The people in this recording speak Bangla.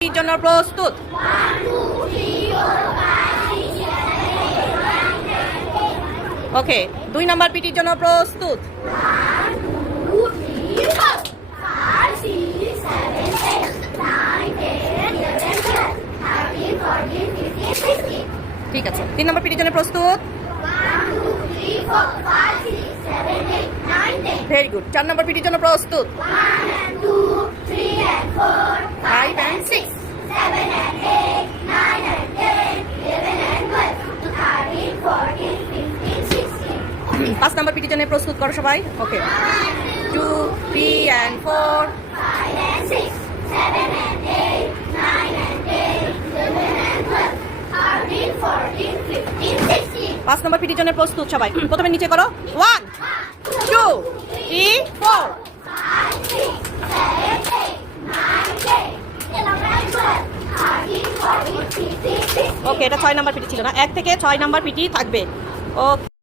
এর জন্য প্রস্তুত। ওকে, 2 নম্বর পিটির জন্য প্রস্তুত। ঠিক আছে, 3 নম্বর পিটির জন্য প্রস্তুত। Very good. 4 নম্বর পিটির জন্য প্রস্তুত। 5 and 6 5 নম্বর পিটির জন্য প্রস্তুত করো সবাই। ওকে, 2 3 and 4 5 নম্বর পিটির জন্য প্রস্তুত সবাই। প্রথমে নিচে করো। 1 2 3 4 ওকে, এটা 6 নম্বর পিটি ছিল না, 1 থেকে 6 নম্বর পিটি থাকবে। ওকে।